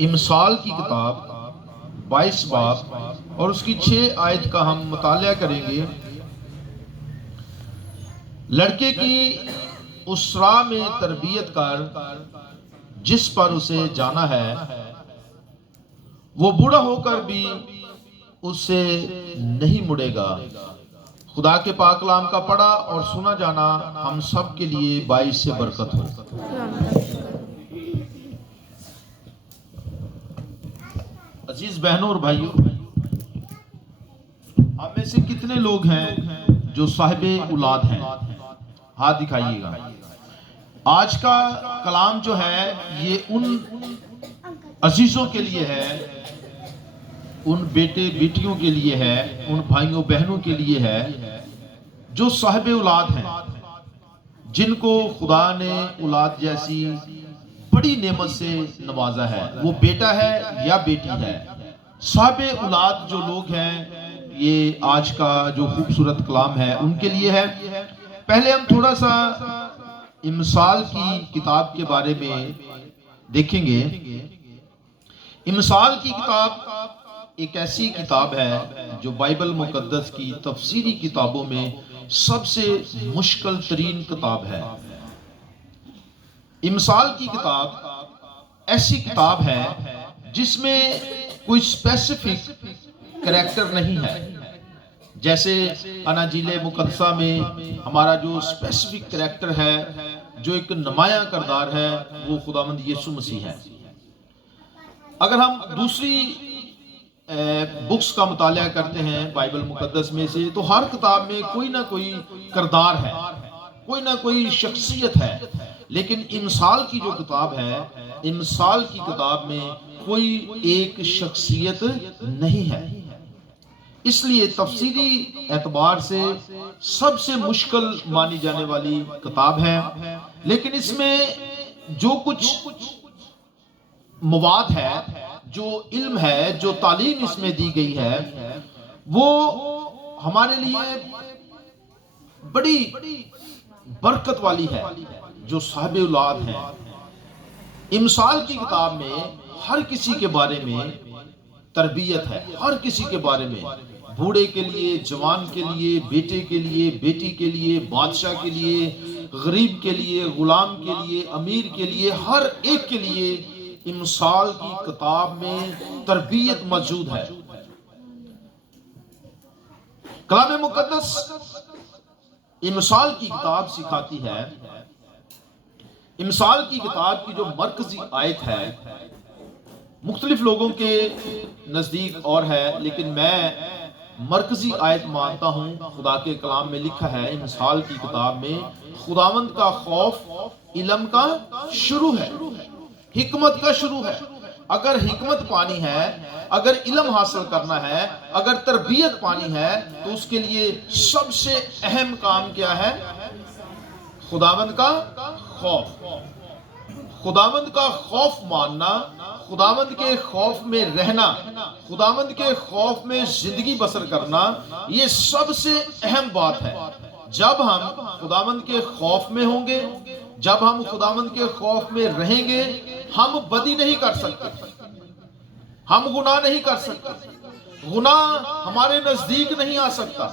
امثال کی کتاب 22 باب اور اس کی 6 آیت کا ہم مطالعہ کریں گے۔ لڑکے کی اس راہ میں تربیت کر جس پر اسے جانا ہے، وہ بوڑھا ہو کر بھی اس سے نہیں مڑے گا۔ خدا کے پاک کلام کا پڑھا اور سنا جانا ہم سب کے لیے باعث سے برکت ہو۔ عزیز بہنوں اور بھائیوں، ہم میں سے کتنے لوگ ہیں جو صاحب اولاد ہیں؟ ہاتھ دکھائیے گا۔ آج کا کلام جو ہے یہ ان عزیزوں کے لیے ہے، ان بیٹے بیٹیوں کے لیے ہے، ان بھائیوں بہنوں کے لیے ہے جو صاحب اولاد ہیں، جن کو خدا نے اولاد جیسی بڑی نعمت سے نوازا ہے، وہ بیٹا ہے یا بیٹی ہے۔ صاحب اولاد جو لوگ ہیں، یہ آج کا جو خوبصورت کلام ہے ان کے لیے ہے۔ پہلے ہم تھوڑا سا امثال کی کتاب کے بارے میں دیکھیں گے۔ امثال کی کتاب ایک ایسی کتاب ہے جو بائبل مقدس کی تفسیری کتابوں میں سب سے مشکل ترین کتاب ہے۔ امثال کی کتاب ایسی کتاب ہے جس میں کوئی اسپیسیفک کریکٹر نہیں ہے، جیسے اناجیل مقدسہ میں ہمارا جو اسپیسیفک کریکٹر ہے، جو ایک نمایاں کردار ہے، وہ خداوند یسوع مسیح ہے۔ اگر ہم دوسری بکس کا مطالعہ کرتے ہیں بائبل مقدس میں سے، تو ہر کتاب میں کوئی نہ کوئی کردار ہے، کوئی نہ کوئی شخصیت ہے، لیکن امثال کی جو کتاب ہے، امثال کی کتاب میں کوئی ایک شخصیت نہیں ہے۔ اس لیے تفسیری اعتبار سے سب سے مشکل مانی جانے والی کتاب ہے، لیکن اس میں جو کچھ مواد ہے، جو علم ہے، جو تعلیم اس میں دی گئی ہے، وہ ہمارے لیے بڑی برکت والی ہے۔ جو صاحب اولاد ہیں، امثال کی کتاب میں ہر کسی کے بارے میں تربیت ہے، ہر کسی کے بارے میں، بوڑھے کے لیے، جوان کے لیے، بیٹے کے لیے، بیٹی کے لیے، بادشاہ کے لیے، غریب کے لیے، غلام کے لیے، امیر کے لیے، ہر ایک کے لیے امثال کی کتاب میں تربیت موجود ہے۔ کلام مقدس امثال کی کتاب سکھاتی ہے۔ امثال کی کتاب کی جو مرکزی آیت ہے، مختلف لوگوں کے نزدیک اور ہے، لیکن میں مرکزی آیت مانتا ہوں۔ خدا کے کلام میں لکھا ہے، امثال کی کتاب میں خداوند کا خوف علم کا شروع ہے، حکمت کا شروع ہے۔ اگر حکمت پانی ہے، اگر علم حاصل کرنا ہے، اگر تربیت پانی ہے، تو اس کے لیے سب سے اہم کام کیا ہے؟ خداوند کا خوف، خداوند کا خوف ماننا، خداوند کے خوف میں رہنا، خداوند کے خوف میں زندگی بسر کرنا، یہ سب سے اہم بات ہے۔ جب ہم خداوند کے خوف میں ہوں گے، جب ہم خداوند کے خوف میں رہیں گے، ہم بدی نہیں کر سکتے، ہم گناہ نہیں کر سکتے، گناہ ہمارے نزدیک نہیں آ سکتا،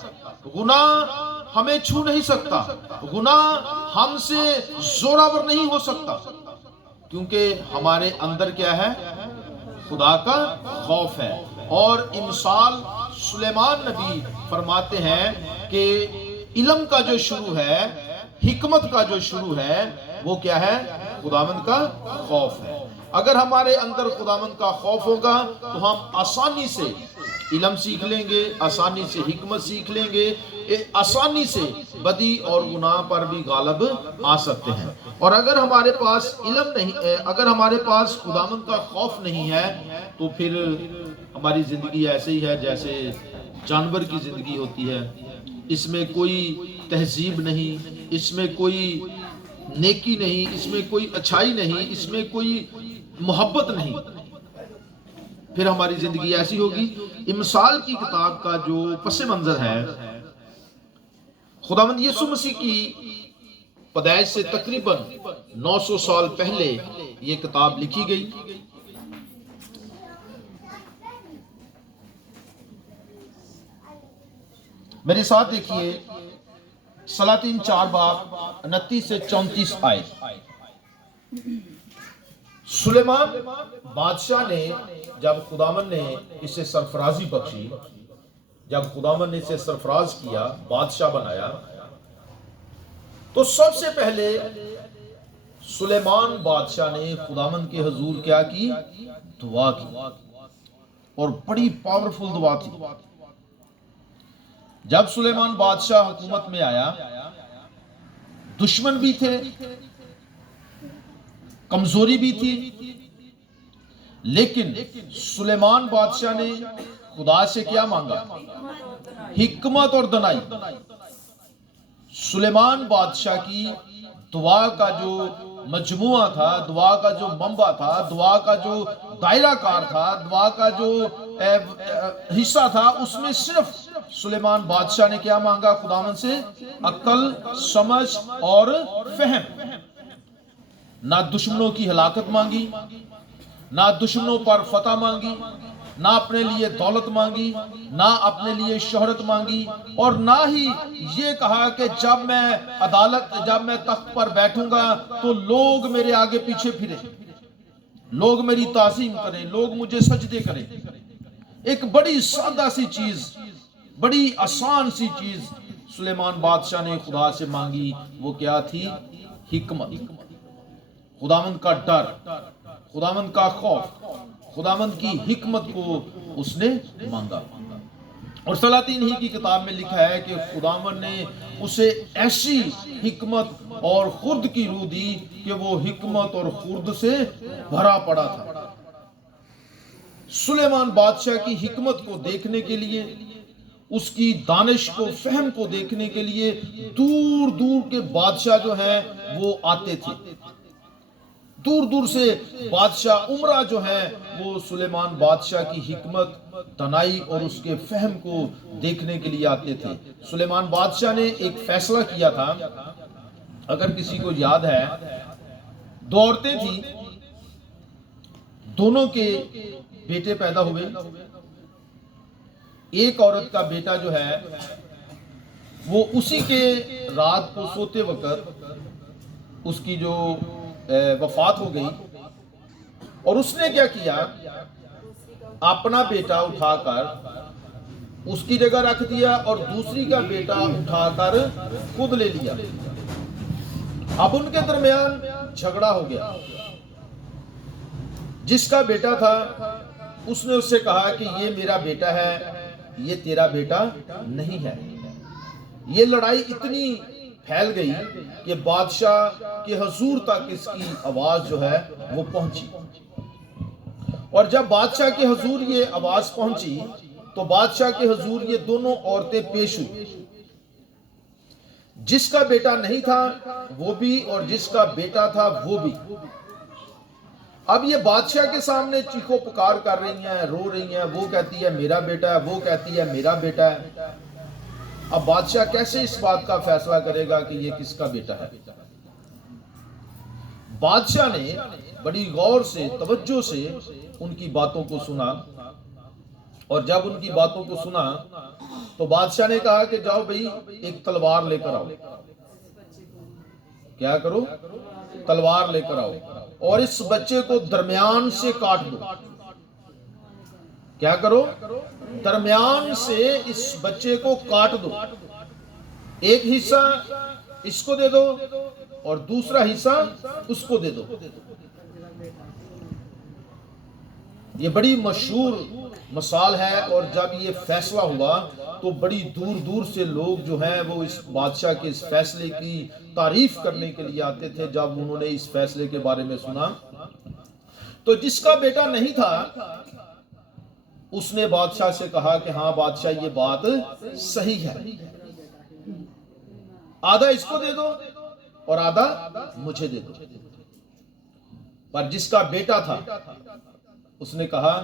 گناہ ہمیں چھو نہیں سکتا، گناہ ہم سے زوراور نہیں ہو سکتا، کیونکہ ہمارے اندر کیا ہے؟ خدا کا خوف ہے۔ اور امثال سلیمان نبی فرماتے ہیں کہ علم کا جو شروع ہے، حکمت کا جو شروع ہے، وہ کیا ہے؟ خداوند کا خوف ہے۔ اگر ہمارے اندر خداوند کا خوف ہوگا تو ہم آسانی سے علم سیکھ لیں گے، آسانی سے حکمت سیکھ لیں گے، آسانی سے بدی اور گناہ پر بھی غالب آ سکتے ہیں۔ اور اگر ہمارے پاس علم نہیں ہے، اگر ہمارے پاس خداوند کا خوف نہیں ہے، تو پھر ہماری زندگی ایسے ہی ہے جیسے جانور کی زندگی ہوتی ہے۔ اس میں کوئی تہذیب نہیں، اس میں کوئی نیکی نہیں، اس میں کوئی اچھائی نہیں، اس میں کوئی محبت نہیں، پھر ہماری زندگی ایسی ہوگی۔ امثال کی کتاب کا جو پس منظر ہے، خداوند یسوع مسیح کی پیدائش سے تقریباً 900 سال پہلے یہ کتاب لکھی گئی۔ میرے ساتھ دیکھیے سلاطین 4 باب 29 سے 34 آیت. سلیمان بادشاہ نے جب خداوند نے اسے سرفرازی بخشی، جب خداوند نے اسے سرفراز کیا، بادشاہ بنایا، تو سب سے پہلے سلیمان بادشاہ نے خداوند کے حضور کیا کی؟ دعا کی، اور بڑی پاورفل دعا تھی. جب سلیمان بادشاہ حکومت میں آیا، دشمن بھی تھے، کمزوری بھی تھی، لیکن سلیمان بادشاہ نے خدا سے کیا مانگا؟ حکمت اور دانائی. سلیمان بادشاہ کی دعا کا جو مجموعہ تھا، دعا کا جو منبع تھا، دعا کا جو دائرہ کار تھا، دعا کا جو حصہ تھا، اس میں صرف سلیمان بادشاہ نے کیا مانگا خداوند سے؟ عقل، سمجھ اور فہم. نہ دشمنوں کی ہلاکت مانگی، نہ دشمنوں پر فتح مانگی، نہ اپنے لیے دولت مانگی، نہ اپنے لیے شہرت مانگی، اور نہ ہی یہ کہا کہ جب میں تخت پر بیٹھوں گا تو لوگ میرے آگے پیچھے پھریں، لوگ میری تعظیم کریں، لوگ مجھے سجدے کریں. ایک بڑی سادہ سی چیز، بڑی آسان سی چیز سلیمان بادشاہ نے خدا سے مانگی. وہ کیا تھی؟ حکمت. خداوند کا ڈر، خداوند کا خوف، خداوند کی حکمت کو اس نے مانگا. اور سلاطین ہی کی کتاب میں لکھا ہے کہ خداوند نے اسے ایسی حکمت اور خرد کی روح دی کہ وہ حکمت اور خرد سے بھرا پڑا تھا. سلیمان بادشاہ کی حکمت کو دیکھنے کے لیے، اس کی دانش کو، فہم کو دیکھنے کے لیے دور دور کے بادشاہ جو ہیں وہ آتے تھے. دور دور سے بادشاہ عمرہ جو ہیں وہ سلیمان بادشاہ کی حکمت، دانائی اور اس کے فہم کو دیکھنے کے لیے آتے تھے. سلیمان بادشاہ نے ایک فیصلہ کیا تھا، اگر کسی کو یاد ہے، 2 عورتیں تھیں، دونوں کے بیٹے پیدا ہوئے. ایک عورت کا بیٹا جو ہے وہ اسی کے رات کو سوتے وقت اس کی جو وفات ہو گئی، اور اس نے کیا کیا؟ اپنا بیٹا اٹھا کر اس کی جگہ رکھ دیا اور دوسری کا بیٹا اٹھا کر خود لے لیا. اب ان کے درمیان جھگڑا ہو گیا. جس کا بیٹا تھا اس نے اس سے کہا کہ یہ میرا بیٹا ہے، یہ تیرا بیٹا نہیں ہے. یہ لڑائی اتنی پھیل گئی کہ بادشاہ کے حضور تک اس کی آواز جو ہے وہ پہنچی. اور جب بادشاہ کے حضور یہ آواز پہنچی تو بادشاہ کے حضور یہ دونوں عورتیں پیش ہوئی. جس کا بیٹا نہیں تھا وہ بھی، اور جس کا بیٹا تھا وہ بھی. اب یہ بادشاہ کے سامنے چیخو پکار کر رہی ہیں، رو رہی ہیں. وہ کہتی ہے میرا بیٹا ہے، وہ کہتی ہے میرا بیٹا ہے. اب بادشاہ کیسے اس بات کا فیصلہ کرے گا کہ یہ کس کا بیٹا ہے؟ بادشاہ نے بڑی غور سے، توجہ سے ان کی باتوں کو سنا، اور جب ان کی باتوں کو سنا تو بادشاہ نے کہا کہ جاؤ بھئی ایک تلوار لے کر آؤ. کیا کرو؟ تلوار لے کر آؤ اور اس بچے کو درمیان سے کاٹ دو. کیا کرو؟ درمیان سے اس بچے کو کاٹ دو. ایک حصہ اس کو دے دو اور دوسرا حصہ اس کو دے دو. یہ بڑی مشہور مثال ہے، اور جب یہ فیصلہ ہوا تو بڑی دور دور سے لوگ جو ہیں وہ اس بادشاہ کے اس فیصلے کی تعریف کرنے کے لیے آتے تھے. جب انہوں نے اس فیصلے کے بارے میں سنا تو جس کا بیٹا نہیں تھا اس نے بادشاہ سے کہا کہ ہاں بادشاہ یہ بات صحیح ہے، آدھا اس کو دے دو اور آدھا مجھے دے دو. پر جس کا بیٹا تھا اس نے کہا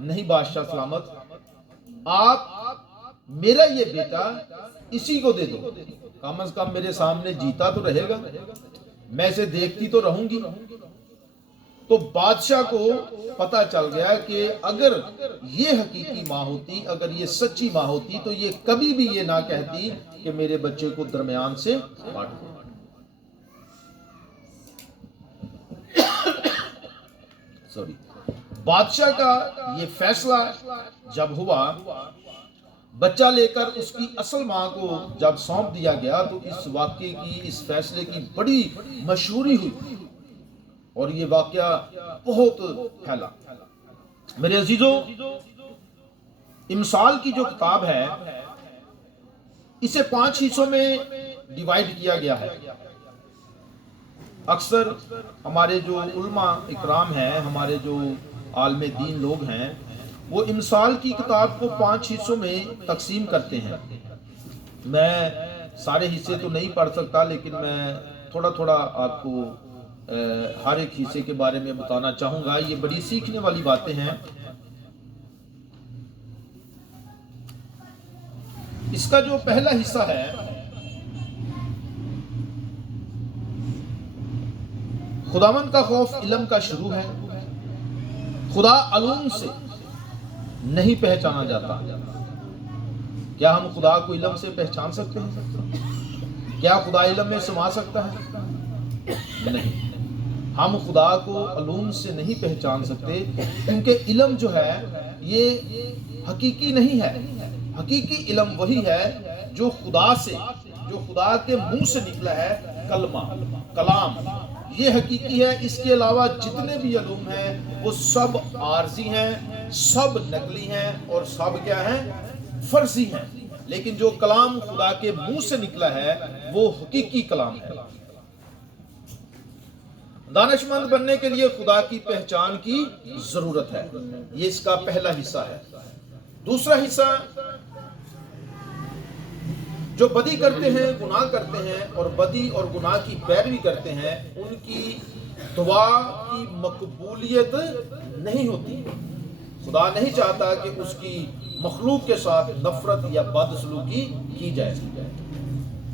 نہیں بادشاہ سلامت، آپ میرا یہ بیٹا اسی کو دے دو، کم از کم میرے سامنے جیتا تو رہے گا، میں اسے دیکھتی تو رہوں گی. تو بادشاہ کو پتا چل گیا کہ اگر یہ حقیقی ماں ہوتی، اگر یہ سچی ماں ہوتی تو یہ کبھی بھی یہ نہ کہتی کہ میرے بچے کو درمیان سے کاٹ دو۔ بادشاہ کا یہ فیصلہ جب ہوا، بچہ لے کر اس کی اصل ماں کو جب سونپ دیا گیا تو اس واقعے کی، اس فیصلے کی بڑی مشہوری ہوئی اور یہ واقعہ بہت پھیلا۔ میرے عزیزوں، امثال کی جو کتاب ہے اسے 5 حصوں میں ڈیوائیڈ کیا گیا ہے۔ اکثر ہمارے جو علماء اکرام ہیں، ہمارے جو عالم دین لوگ ہیں، وہ امثال کی کتاب کو 5 حصوں میں تقسیم کرتے ہیں۔ میں سارے حصے تو نہیں پڑھ سکتا، لیکن میں تھوڑا تھوڑا آپ کو ہر ایک حصے کے بارے میں بتانا چاہوں گا۔ یہ بڑی سیکھنے والی باتیں ہیں۔ اس کا جو پہلا حصہ ہے، خداوند کا خوف علم کا شروع ہے۔ خدا علوم سے نہیں پہچانا جاتا۔ کیا ہم خدا کو علم سے پہچان سکتے ہیں؟ کیا خدا علم میں سما سکتا ہے؟ نہیں، ہم خدا کو علوم سے نہیں پہچان سکتے، کیونکہ علم جو ہے یہ حقیقی نہیں ہے۔ حقیقی علم وہی ہے جو خدا سے، جو خدا کے منہ سے نکلا ہے، کلمہ، کلام، یہ حقیقی ہے۔ اس کے علاوہ جتنے بھی علوم ہیں وہ سب عارضی ہیں، سب نقلی ہیں اور سب کیا ہیں؟ فرضی ہیں۔ لیکن جو کلام خدا کے منہ سے نکلا ہے وہ حقیقی کلام ہے۔ دانش مند بننے کے لیے خدا کی پہچان کی ضرورت ہے۔ یہ اس کا پہلا حصہ ہے۔ دوسرا حصہ، جو بدی کرتے ہیں، گناہ کرتے ہیں اور بدی اور گناہ کی پیروی کرتے ہیں، ان کی دعا کی مقبولیت نہیں ہوتی۔ خدا نہیں چاہتا کہ اس کی مخلوق کے ساتھ نفرت یا بدسلوکی کی جائے۔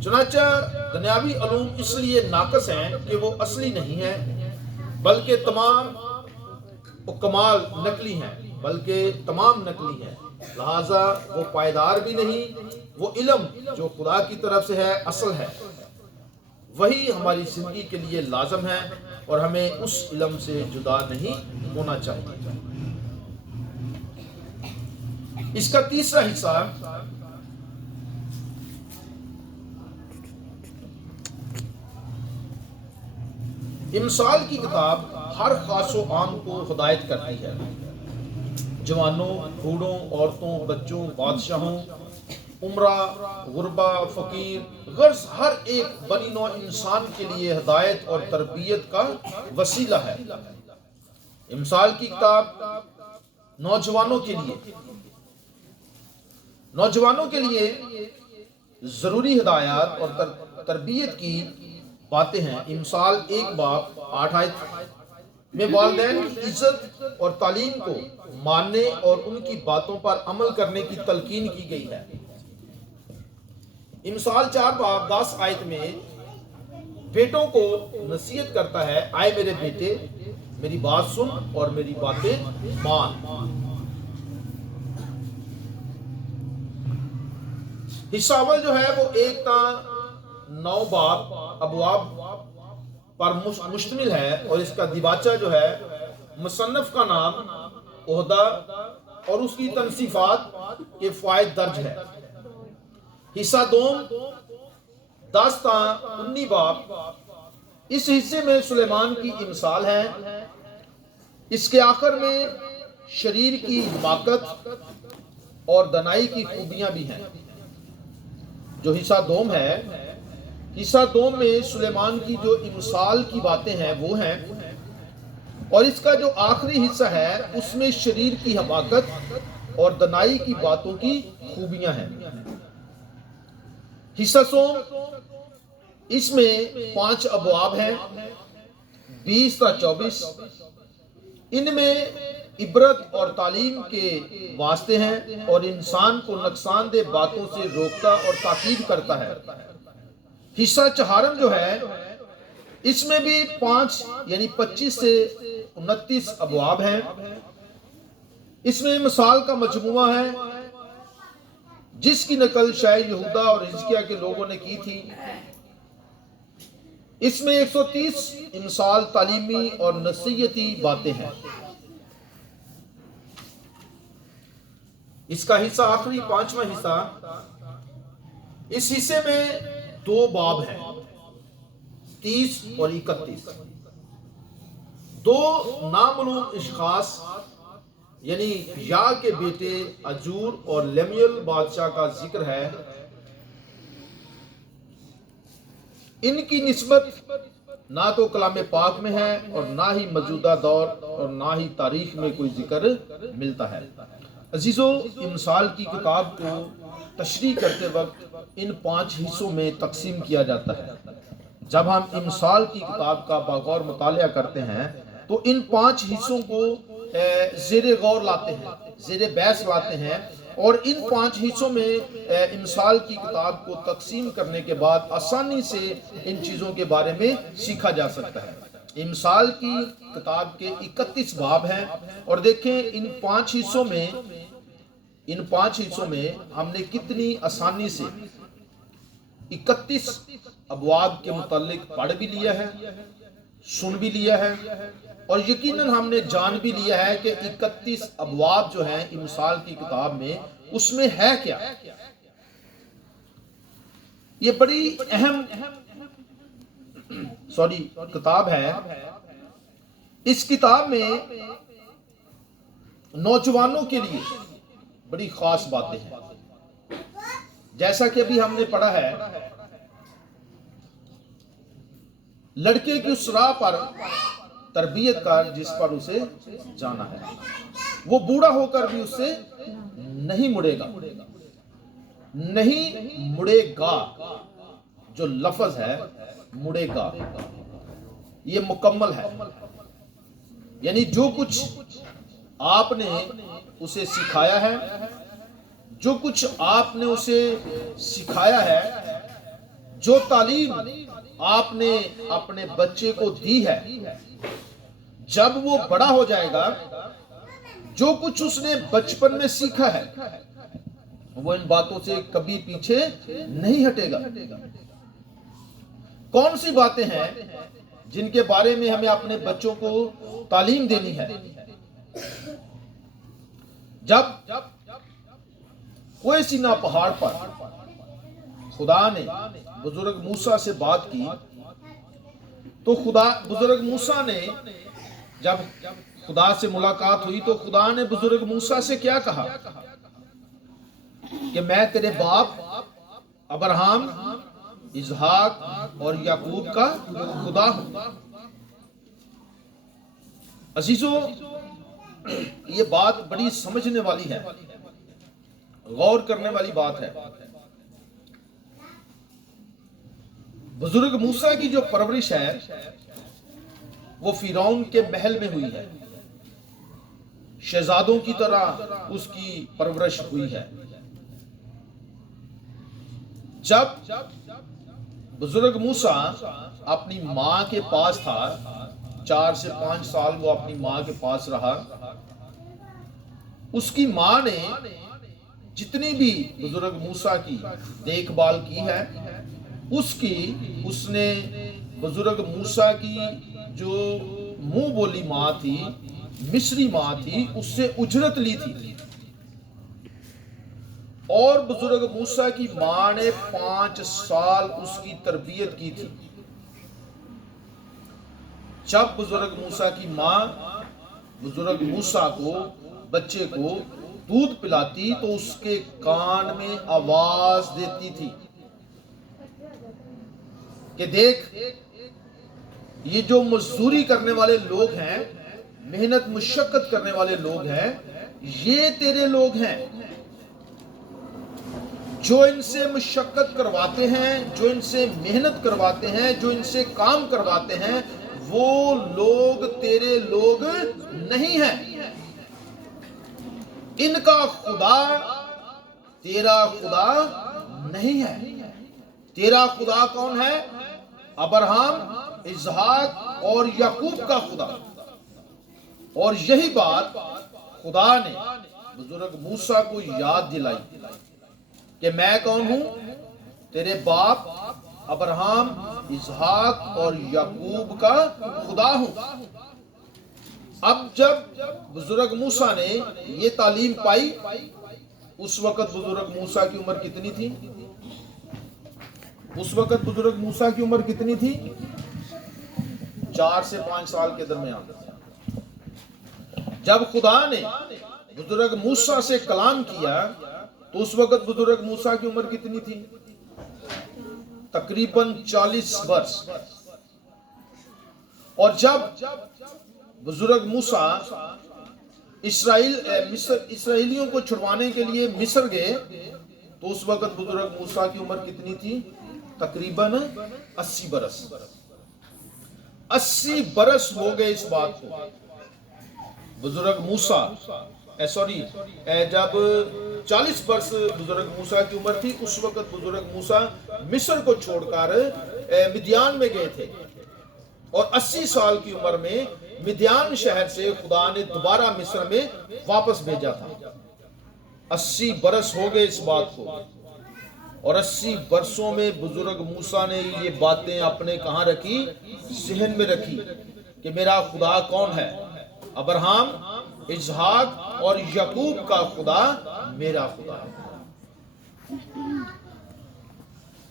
چنانچہ دنیاوی علوم اس لیے ناقص ہیں کہ وہ اصلی نہیں ہیں، بلکہ تمام کمال نقلی ہیں، بلکہ تمام نقلی ہیں، لہذا وہ پائیدار بھی نہیں۔ وہ علم جو خدا کی طرف سے ہے، اصل ہے، وہی ہماری زندگی کے لیے لازم ہے اور ہمیں اس علم سے جدا نہیں ہونا چاہیے۔ اس کا تیسرا حصہ، امثال کی کتاب ہر خاص و عام کو ہدایت کرتی ہے۔ جوانوں، بوڑھوں، عورتوں، بچوں، بادشاہوں، عمرہ، غربا، فقیر، غرض ہر ایک بنی نوع انسان کے لیے ہدایت اور تربیت کا وسیلہ ہے۔ امثال کی کتاب نوجوانوں کے لیے ضروری ہدایات اور تربیت کی باتیں ہیں۔ امثال 1 باب 8 آیت میں والدین کی عزت اور تعلیم کو ماننے اور ان کی باتوں پر عمل کرنے کی تلقین کی گئی ہے۔ امثال 4 باب 10 آیت میں بیٹوں کو نصیحت کرتا ہے، آئے میرے بیٹے، میری بات سن اور میری باتیں مان۔ حصہ اول جو ہے وہ 1 تا 9 باب ابواب پر مشتمل ہے اور اس کا دیباچہ جو ہے، مصنف کا نام، عہدہ اور اس کی تنصیفات کے فوائد درج ہے۔ حصہ دوم 10 تا 19 باب، اس حصے میں سلیمان کی امثال ہے۔ اس کے آخر میں شریر کی حماقت اور دنائی کی خوبیاں بھی ہیں۔ جو حصہ دوم ہے، حصہ دوم میں سلیمان کی جو امثال کی باتیں ہیں وہ ہیں، اور اس کا جو آخری حصہ ہے اس میں شریر کی حماقت اور دنائی کی باتوں کی خوبیاں ہیں۔ حصہ سوم، اس میں 5 ابواب ہیں، 20 تا 24۔ ان میں عبرت اور تعلیم کے واسطے ہیں اور انسان کو نقصان دہ باتوں سے روکتا اور تاکید کرتا ہے۔ حصہ چہارم جو ہے، اس میں بھی 5 یعنی 25 سے 29 अबवाब हैं। इसमें मिसाल का मजमुआ है जिसकी नकल शायद यहूदा और हिजकिया के लोगों ने की थी। इसमें 130 इमसाल तालीमी और नसीहती बातें हैं। इसका हिस्सा आखिरी 5वां हिस्सा, इस हिस्से में 2 बाब हैं, 30 और 31। 2 नामालूम इश्खास यानी या के बेटे अजूर और लेमियल बादशाह का जिक्र है। इनकी निस्बत ना तो कलाम पाक में है और ना ही मौजूदा दौर और ना ही तारीख में कोई जिक्र मिलता है। अजीजो, इमसाल की किताब को तशरीह करते वक्त इन 5 हिस्सों में तकसीम किया जाता है। जब हम इमसाल की किताब का बागौर मुतालिया करते हैं तो इन 5 हिस्सों को ज़ेरे गौर लाते हैं, ज़ेरे बहस लाते हैं, और इन 5 हिस्सों में इमसाल की किताब को तकसीम करने के बाद आसानी से इन चीज़ों के बारे में सीखा जा सकता है। इमसाल की किताब के 31 बाब हैं, और देखें इन 5 हिस्सों में हमने कितनी आसानी से 31 अबवाब के मुतालिक पढ़ भी लिया है, सुन भी लिया है, और यकीनन हमने जान भी लिया है कि 31 अबवाब जो हैं इमसाल की किताब में, उसमें है क्या। ये बड़ी अहम किताब है। इस किताब में नौजवानों के लिए बड़ी खास बातें हैं। जैसा कि अभी हमने पढ़ा है, लड़के की उस राह पर तरबियत कर जिस पर उसे जाना है, वो बूढ़ा होकर भी उससे नहीं मुड़ेगा। नहीं मुड़ेगा जो लफ्ज है, मुड़ेगा, ये मुकम्मल है। यानी जो कुछ आपने उसे सिखाया है, जो कुछ आपने उसे सिखाया है, जो तालीम आपने अपने बच्चे को दी है, जब वो बड़ा हो जाएगा, जो कुछ उसने बचपन में सीखा है, वो इन बातों से कभी पीछे नहीं हटेगा। कौन सी बातें हैं जिनके बारे में हमें अपने बच्चों को तालीम देनी है? जब कोई सीना पहाड़ पर खुदा ने बुजुर्ग मूसा से बात की, तो बुजुर्ग मूसा ने जब खुदा से मुलाकात हुई तो खुदा ने बुजुर्ग मूसा से क्या कहा कि मैं तेरे बाप अब्राहम, इसहाक और याकूब का खुदा हूं। अजीजों, ये बात बड़ी समझने वाली है, गौर करने वाली बात है। बुजुर्ग मूसा की जो परवरिश है वो फिरौन के महल में हुई है, शहजादों की तरह उसकी परवरिश हुई है। जब बुजुर्ग मूसा अपनी मां के पास था, 4 से 5 साल वो अपनी मां के पास रहा। उसकी मां ने जितनी भी बुजुर्ग मूसा की देखभाल की है, उसने बुजुर्ग मूसा की जो मुंह बोली मां थी, मिस्री मां थी, उससे उजरत ली थी। और बुजुर्ग मूसा की मां ने 5 साल उसकी तरबियत की थी। जब बुजुर्ग मूसा की मां बुजुर्ग मूसा को, बच्चे को दूध पिलाती तो उसके कान में आवाज देती थी कि देख, ये जो मजदूरी करने वाले लोग हैं, मेहनत मुशक्कत करने वाले लोग हैं, ये तेरे लोग हैं। जो इनसे मुशक्कत करवाते हैं, जो इनसे मेहनत करवाते हैं, जो इनसे काम करवाते हैं, वो लोग तेरे लोग नहीं हैं। इनका खुदा तेरा खुदा नहीं है। तेरा खुदा कौन है? अब्राहम, इसहाक और याकूब का खुदा। اور یہی بات خدا نے بزرگ موسیٰ کو یاد دلائی کہ میں کون ہوں؟ تیرے باپ ابراہم، اسحاق اور یعقوب کا خدا ہوں۔ اب جب بزرگ موسیٰ نے یہ تعلیم پائی، اس وقت بزرگ موسیٰ کی عمر کتنی تھی؟ اس وقت بزرگ موسیٰ کی عمر کتنی تھی؟ 4 سے 5 سال کے درمیان۔ جب خدا نے بزرگ موسیٰ سے کلام کیا تو اس وقت بزرگ موسیٰ کی عمر کتنی تھی؟ تقریباً 40 برس۔ اور جب بزرگ موسیٰ اسرائیلیوں کو چھڑوانے کے لیے مصر گئے تو اس وقت بزرگ موسیٰ کی عمر کتنی تھی؟ تقریباً 80 برس۔ 80 برس ہو گئے اس بات کو۔ بزرگ موسیٰ جب 40 برس بزرگ موسیٰ کی عمر تھی، اس وقت بزرگ موسیٰ مصر کو چھوڑ کر مدیان میں گئے تھے، اور 80 سال کی عمر میں مدیان شہر سے خدا نے دوبارہ مصر میں واپس بھیجا تھا۔ 80 برس ہو گئے اس بات کو، اور 80 برسوں میں بزرگ موسیٰ نے یہ باتیں اپنے کہاں رکھی؟ ذہن میں رکھی کہ میرا خدا کون ہے؟ ابراہم، اسحاق اور یعقوب کا خدا میرا خدا ہے۔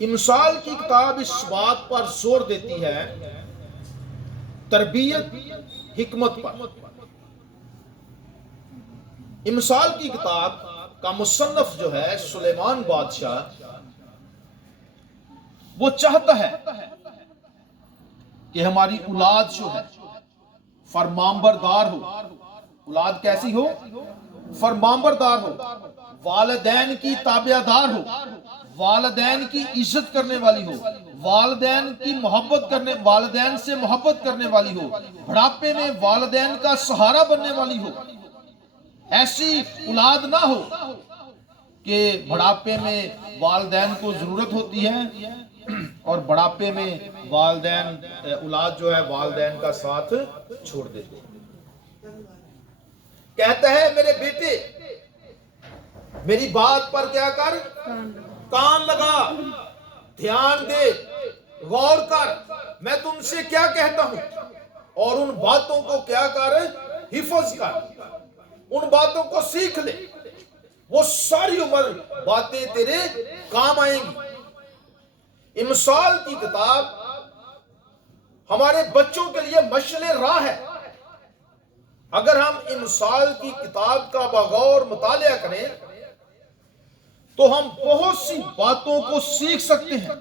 امثال کی کتاب اس بات پر زور دیتی ہے، تربیت حکمت پر۔ امثال کی کتاب کا مصنف جو ہے سلیمان بادشاہ، وہ چاہتا ہے کہ ہماری اولاد جو ہے فرمانبردار ہو۔ اولاد کیسی ہو؟ فرمانبردار ہو، والدین کی تابعدار ہو، والدین کی عزت کرنے والی ہو، والدین سے محبت کرنے والی ہو، بڑھاپے میں والدین کا سہارا بننے والی ہو۔ ایسی اولاد نہ ہو کہ بڑھاپے میں والدین کو ضرورت ہوتی ہے اور بڑھاپے میں اولاد جو ہے والدین کا ساتھ چھوڑ دیتے ہیں۔ کہتا ہے میرے بیٹے میری بات پر کیا کر؟ کان لگا، دھیان دے، غور کر، میں تم سے کیا کہتا ہوں، اور ان باتوں کو کیا کر؟ حفظ کر، ان باتوں کو سیکھ لے، وہ ساری عمر باتیں تیرے کام آئیں گی۔ امثال کی کتاب ہمارے بچوں کے لیے مشعل راہ ہے۔ اگر ہم امثال کی کتاب کا بغور مطالعہ کریں تو ہم بہت سی باتوں کو سیکھ سکتے ہیں،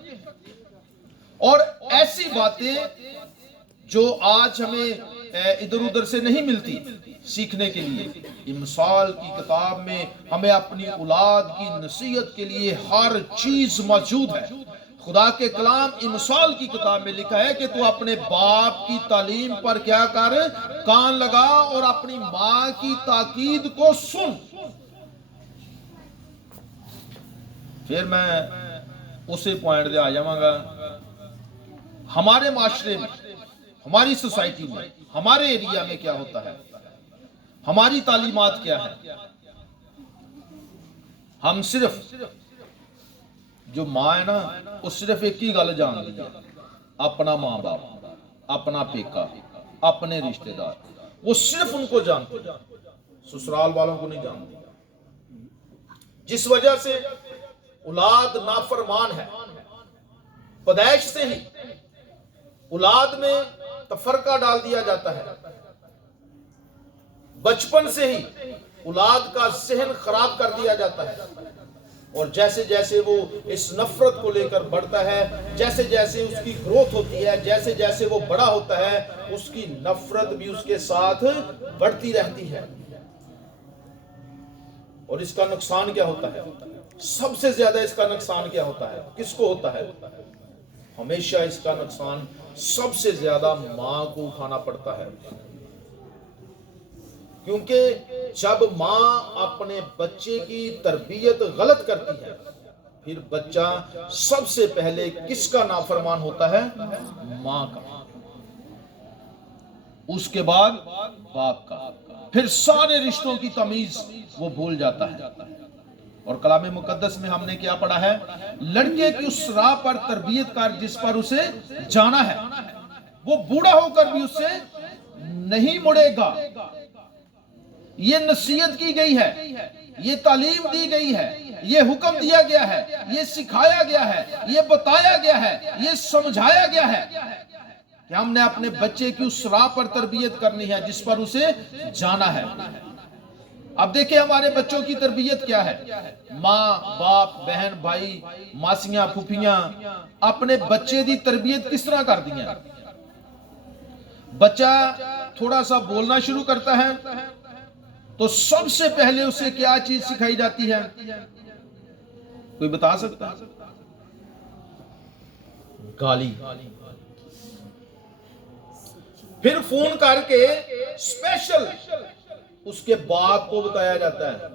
اور ایسی باتیں جو آج ہمیں ادھر ادھر سے نہیں ملتی سیکھنے کے لیے۔ امثال کی کتاب میں ہمیں اپنی اولاد کی نصیحت کے لیے ہر چیز موجود ہے۔ خدا کے کلام امثال کی کتاب میں لکھا ہے کہ تو اپنے باپ کی تعلیم پر کیا کر؟ کان لگا، اور اپنی ماں کی تاکید کو سن۔ پھر میں اسی پوائنٹ دے آ جاؤں گا۔ ہمارے معاشرے میں، ہماری سوسائٹی میں، ہمارے ایریا میں کیا ہوتا ہے؟ ہماری تعلیمات کیا ہے؟ ہم صرف جو ماں ہے نا، وہ صرف ایک ہی گل جانتی ہے، اپنا ماں باپ، اپنا پیکا، اپنے رشتہ دار، وہ صرف ان کو جانتے ہیں، سسرال والوں کو نہیں جانتی۔ جس وجہ سے اولاد نافرمان ہے۔ پیدائش سے ہی اولاد میں تفرقہ ڈال دیا جاتا ہے، بچپن سے ہی اولاد کا ذہن خراب کر دیا جاتا ہے، اور جیسے جیسے وہ اس نفرت کو لے کر بڑھتا ہے، جیسے جیسے اس کی گروتھ ہوتی ہے، جیسے جیسے وہ بڑا ہوتا ہے، اس کی نفرت بھی اس کے ساتھ بڑھتی رہتی ہے۔ اور اس کا نقصان کیا ہوتا ہے؟ سب سے زیادہ اس کا نقصان کیا ہوتا ہے؟ کس کو ہوتا ہے؟ ہمیشہ اس کا نقصان سب سے زیادہ ماں کو اٹھانا پڑتا ہے، کیونکہ جب ماں اپنے بچے کی تربیت غلط کرتی ہے، پھر بچہ سب سے پہلے کس کا نافرمان ہوتا ہے؟ ماں کا۔ اس کے بعد باپ کا، پھر سارے رشتوں کی تمیز وہ بھول جاتا ہے۔ اور کلام مقدس میں ہم نے کیا پڑھا ہے؟ لڑکے کی اس راہ پر تربیت کر جس پر اسے جانا ہے، وہ بوڑھا ہو کر بھی اس سے نہیں مڑے گا۔ یہ نصیحت کی گئی ہے، یہ تعلیم دی گئی ہے، یہ حکم دیا گیا ہے، یہ سکھایا گیا ہے، یہ بتایا گیا ہے، یہ سمجھایا گیا ہے کہ ہم نے اپنے بچے کی اس راہ پر تربیت کرنی ہے جس پر اسے جانا ہے۔ اب دیکھیں ہمارے بچوں کی تربیت کیا ہے۔ ماں باپ بہن بھائی ماسیاں پھوپھیاں اپنے بچے دی تربیت کس طرح کر دیا؟ بچہ تھوڑا سا بولنا شروع کرتا ہے تو سب سے پہلے اسے کیا چیز سکھائی جاتی ہے؟ کوئی بتا سکتا؟ گالی۔ پھر فون کر کے اسپیشل اس کے باپ کو بتایا جاتا ہے،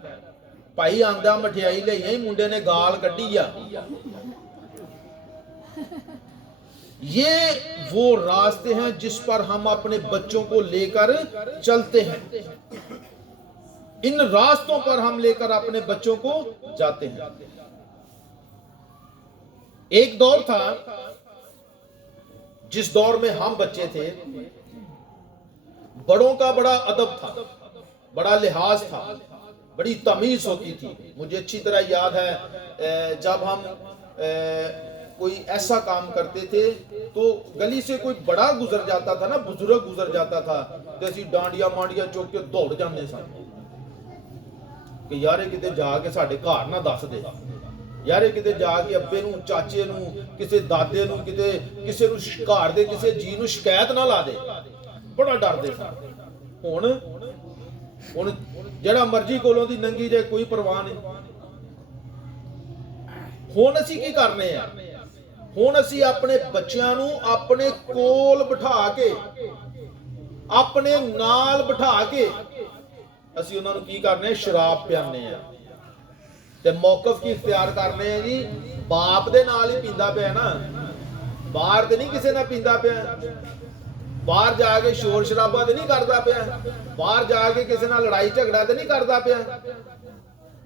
بھائی آندہ مٹھیائی لے ہی منڈے نے گال کٹی یا۔ یہ وہ راستے ہیں جس پر ہم اپنے بچوں کو لے کر چلتے ہیں، ان راستوں پر ہم لے کر اپنے بچوں کو جاتے ہیں۔ ایک دور تھا جس دور میں ہم بچے تھے، بڑوں کا بڑا ادب تھا، بڑا لحاظ تھا، بڑی تمیز ہوتی تھی۔ مجھے اچھی طرح یاد ہے جب ہم کوئی ایسا کام کرتے تھے تو گلی سے کوئی بڑا گزر جاتا تھا نا، بزرگ گزر جاتا تھا تو اسی ڈانڈیاں مانڈیاں چوک کے دوڑ جانے سن کہ یارے کتے جا کے ساڈے گھر نہ دس دے، یارے کتے جا کے ابے نو چاچے نو کسے دادے نو کتے کسے نو گھر دے کسے جی نو شکایت نہ لا دے، بڑا ڈر دے سن۔ ہن جڑا مرضی کولوں دی ننگی جائے کوئی پرواہ نہیں۔ ہن اسی کی کرنے ہیں؟ ہن اسی اپنے بچیاں نو اپنے کول بٹھا کے اپنے نال بٹھا کے اسی انہاں نو کی کرنے ہیں؟ شراب پیانے ہیں تے موقف کی اختیار کرنے ہیں جی باپ دے نال ہی پیندا پیا نا، باہر تے نہیں کسے نہ پیندا پیا، باہر جا کے شور شرابہ تے نہیں کردا پیا، باہر جا کے کسی نہ لڑائی جھگڑا تے نہیں کردا پیا۔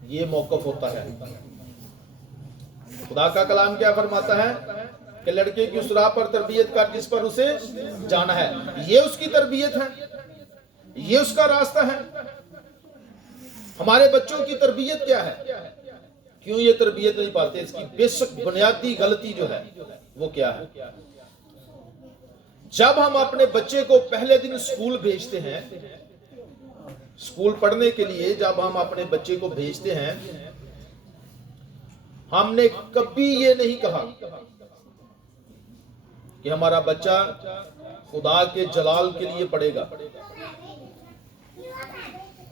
یہ موقف ہوتا ہے۔ خدا کا کلام کیا فرماتا ہے کہ لڑکے کی اس راہ پر تربیت کر جس پر اسے جانا ہے۔ یہ اس کی تربیت ہے، یہ اس کا راستہ ہے۔ ہمارے بچوں کی تربیت کیا ہے؟ کیوں یہ تربیت نہیں پاتے؟ اس کی بیسک بنیادی غلطی جو ہے وہ کیا ہے؟ جب ہم اپنے بچے کو پہلے دن اسکول بھیجتے ہیں، اسکول پڑھنے کے لیے جب ہم اپنے بچے کو بھیجتے ہیں، ہم نے کبھی یہ نہیں کہا کہ ہمارا بچہ خدا کے جلال کے لیے پڑھے گا۔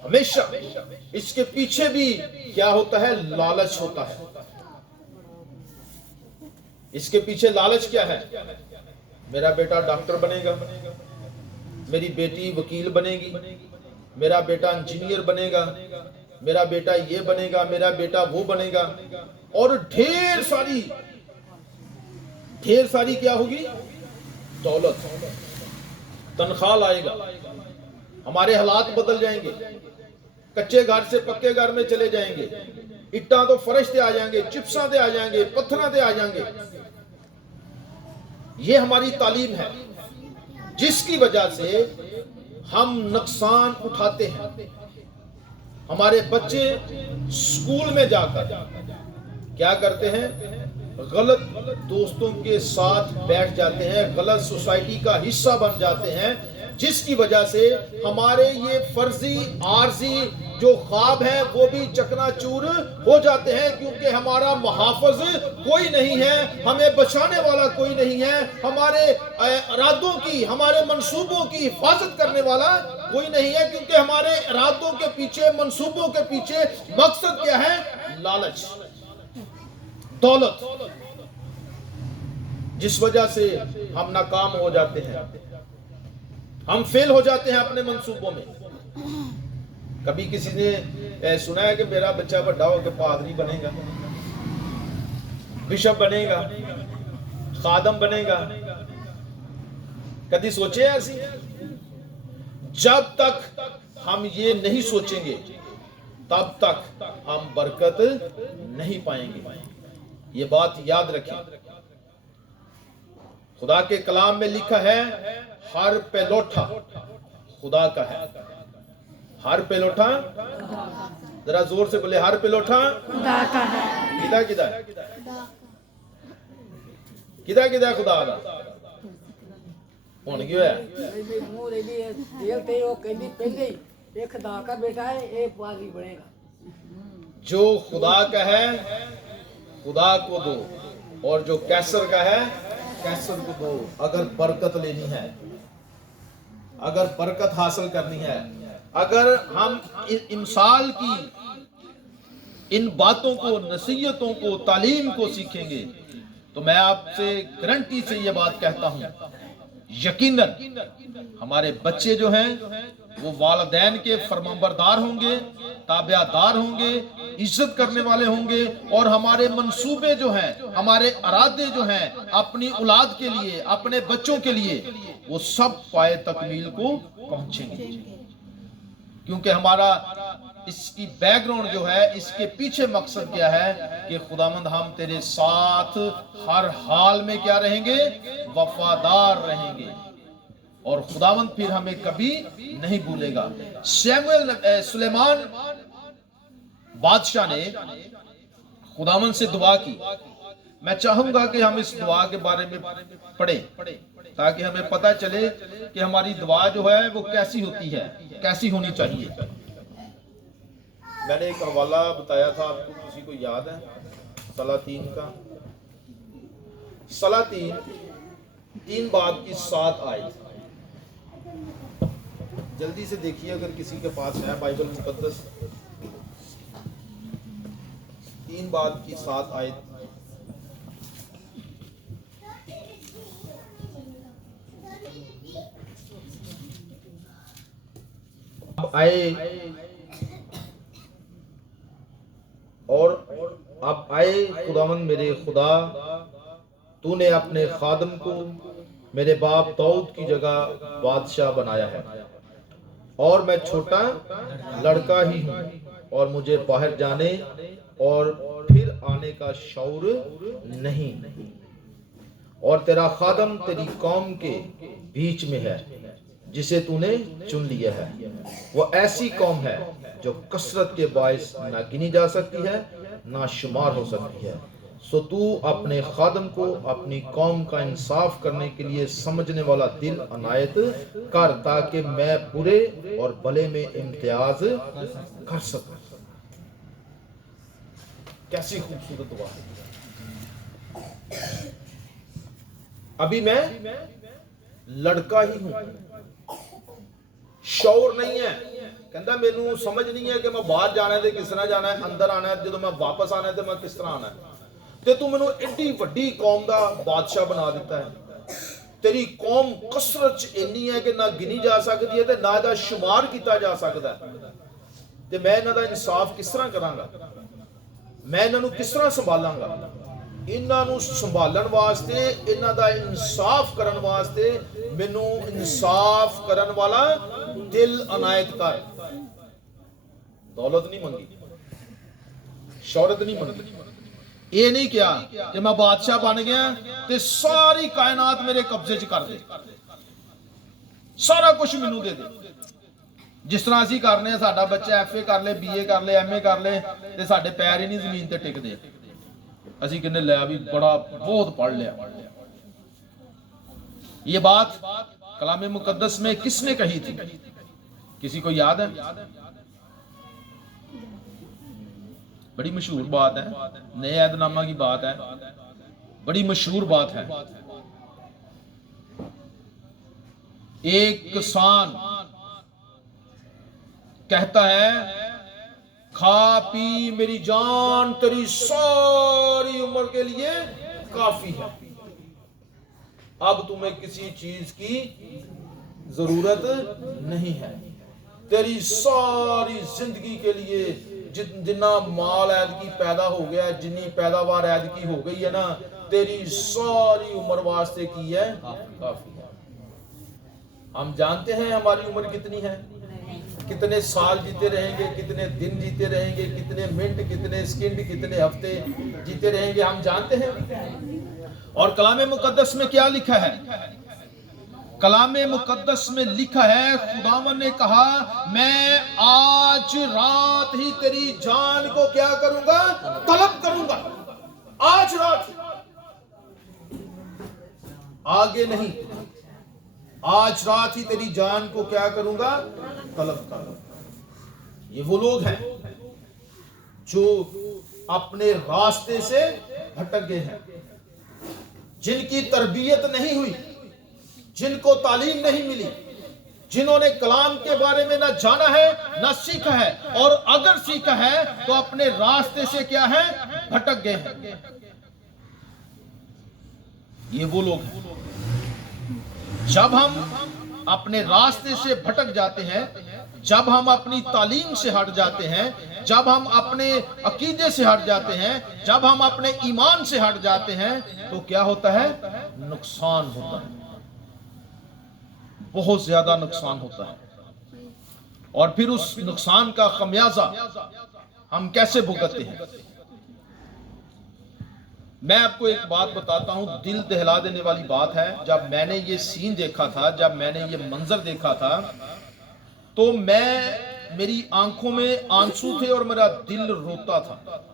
ہمیشہ اس کے پیچھے بھی کیا ہوتا ہے؟ لالچ ہوتا ہے۔ اس کے پیچھے لالچ کیا ہے؟ میرا بیٹا ڈاکٹر بنے گا، میری بیٹی وکیل بنے گی، میرا بیٹا انجینئر بنے گا، میرا بیٹا یہ بنے گا، میرا بیٹا وہ بنے گا، اور ڈھیر ساری کیا ہوگی؟ دولت، تنخواہ لائے گا، ہمارے حالات بدل جائیں گے، کچے گھر سے پکے گھر میں چلے جائیں گے، اٹاں تو فرش تے آ جائیں گے، چپساں تے آ جائیں گے، پتھراں تے آ جائیں گے۔ یہ ہماری تعلیم ہے جس کی وجہ سے ہم نقصان اٹھاتے ہیں۔ ہمارے بچے اسکول میں جا کر کیا کرتے ہیں؟ غلط دوستوں کے ساتھ بیٹھ جاتے ہیں، غلط سوسائٹی کا حصہ بن جاتے ہیں، جس کی وجہ سے ہمارے یہ فرضی عارضی جو خواب ہیں وہ بھی چکنا چور ہو جاتے ہیں، کیونکہ ہمارا محافظ کوئی نہیں ہے، ہمیں بچانے والا کوئی نہیں ہے، ہمارے ارادوں کی، ہمارے منصوبوں کی حفاظت کرنے والا کوئی نہیں ہے، کیونکہ ہمارے ارادوں کے پیچھے، منصوبوں کے پیچھے مقصد کیا ہے؟ لالچ، دولت، جس وجہ سے ہم ناکام ہو جاتے ہیں، ہم فیل ہو جاتے ہیں اپنے منصوبوں میں۔ کبھی کسی نے سنا ہے کہ میرا بچہ بڑا ہو کے پادری بنے گا، بشپ بنے گا، خادم بنے گا؟ کدی سوچے ایسی؟ जब तक हम ये नहीं सोचेंगे तब तक हम बरकत नहीं पाएंगे। ये बात याद रखें। खुदा के कलाम में लिखा है हर पेलोठा खुदा का है। हर पेलोठा, जरा जोर से बोले, हर पेलोठा खुदा का है। किदा किदा किदा किदा खुदा दा हुन की होया? मुंह रेडी जेल ते वो कहंदी पहले ही ये खुदा का बेटा है, ये पाजी बनेगा। जो खुदा का है खुदा को दो, और जो कैसर का है कैसर को दो। अगर बरकत लेनी है, अगर बरकत हासिल करनी है, अगर हम इमसाल की इन बातों को, नसीहतों को, तालीम को सीखेंगे, तो मैं आपसे गारंटी से ये बात कहता हूं, यकीनन हमारे बच्चे जो हैं वो वालिदैन के फरमाबरदार होंगे, ताबियादार होंगे, इज्जत करने वाले होंगे, और हमारे मंसूबे जो हैं, हमारे इरादे जो हैं अपनी औलाद के लिए, अपने बच्चों के लिए, वो सब पाए तकमील को पहुंचेंगे। क्योंकि हमारा इसकी बैकग्राउंड जो है, इसके पीछे मकसद क्या है कि खुदावंद हम तेरे साथ हर हाल में क्या रहेंगे, वफादार रहेंगे, और खुदावंद फिर हमें कभी नहीं भूलेगा। सुलेमान बादशाह ने खुदावंद से दुआ की। मैं चाहूंगा कि हम इस दुआ के बारे में पढ़ें ताकि हमें पता चले कि हमारी दुआ जो है वो कैसी होती है, कैसी होनी चाहिए। मैंने एक हवाला बताया था आपको, किसी को याद है? सलातीन का, सलातीन 3 बाब की 7 आयत। जल्दी से देखिए अगर किसी के पास है बाइबल मुकद्दस। 3 बाब की 7 आयत। अब आए खुदावंद मेरे खुदा, तूने अपने खादम को मेरे बाप दाऊद की जगह बादशाह बनाया है, और मैं छोटा लड़का ही हूँ, और मुझे बाहर जाने और फिर आने का शऊर नहीं, और तेरा खादम तेरी कौम के बीच में है जिसे तूने चुन लिया है। वो ऐसी कौम है जो कसरत के बायस ना गिनी जा सकती है, ना शुमार हो सकती है। सो तू अपने खादम को अपनी कौम का इंसाफ करने के लिए समझने वाला दिल अनायत कर, ताकि मैं बुरे और भले में इम्तियाज कर सकूं। कैसी खूबसूरत दुआ है। अभी मैं लड़का ही हूं, शौर नहीं है, कहता मैनू समझ नहीं है कि मैं बाहर जाना है तो किस तरह जाना है, अंदर आना है, जो मैं वापस आना है तो मैं किस तरह आना है। ते तू मैनू एडी वड्डी कौम का बादशाह बना दिता है। तेरी कौम कसरत च इन्नी है कि ना गिनी जा सकती है ते ना दा शुमार किया जा सकता है। ते मैं इन्हां दा इंसाफ किस तरह करांगा, मैं इन्हां नू किस तरह संभालांगा। इन्हां नू संभालण वास्ते, इन्हां दा इंसाफ करन वास्ते मैनू इंसाफ करन वाला दिल अनायत कर। दौलत नहीं मंगी, शौहरत नहीं मंगी, ये नहीं किया कि मैं बादशाह बन गया ते सारी कायनात मेरे कब्जे च कर दे, सारा कुछ मैनू दे दे। जिस तरह असीं करने आ, साडा बच्चा FA कर ले, BA कर ले, MA कर ले ते साडे पैर ही नहीं जमीन ते टिकदे। असीं कहने लै भी बड़ा बहुत पढ़ लिया। ये बात कलाम मुकद्दस में किसने कही थी? किसी को याद है? बड़ी मशहूर बात है, नए ऐदनामा की बात है, बड़ी मशहूर बात है। एक किसान कहता है, खा पी मेरी जान तेरी सारी उम्र के लिए काफी है, अब तुम्हें किसी चीज की जरूरत नहीं है। तेरी सारी जिंदगी के लिए जितना माल ऐदकी पैदा हो गया, जितनी पैदावार ऐदकी हो गई है ना, तेरी सारी उम्र वास्ते की है काफी है। हम जानते हैं हमारी उम्र कितनी है, कितने साल जीते रहेंगे, कितने दिन जीते रहेंगे, कितने मिनट, कितने सेकंड, कितने हफ्ते जीते रहेंगे, हम जानते हैं। और कलाम मुकद्दस में क्या लिखा है? कलाम मुकद्दस में लिखा है, खुदावन ने कहा मैं आज रात ही तेरी जान को क्या करूंगा? तलब करूंगा। आज रात, आगे नहीं, आज रात ही तेरी जान को क्या करूंगा? तलब करूंगा। ये वो लोग हैं जो अपने रास्ते से भटक गए हैं, जिनकी तरबियत नहीं हुई, जिनको तालीम नहीं मिली, जिन्होंने कलाम के बारे में ना जाना है ना सीखा है, और अगर सीखा है तो अपने रास्ते से क्या है? भटक गए हैं। ये वो लोग हैं। जब हम अपने रास्ते से भटक जाते हैं, जब हम अपनी तालीम से हट जाते हैं, जब हम अपने अकीदे से हट जाते हैं, जब हम अपने ईमान से हट जाते हैं, तो क्या होता है? नुकसान होता है, बहुत ज्यादा नुकसान होता है। और फिर उस नुकसान का खमियाजा हम कैसे भुगतते हैं? मैं आपको एक बात बताता हूं, दिल दहला देने वाली बात है। जब मैंने ये सीन देखा था, जब मैंने ये मंजर देखा था, तो मेरी आंखों में आंसू थे और मेरा दिल रोता था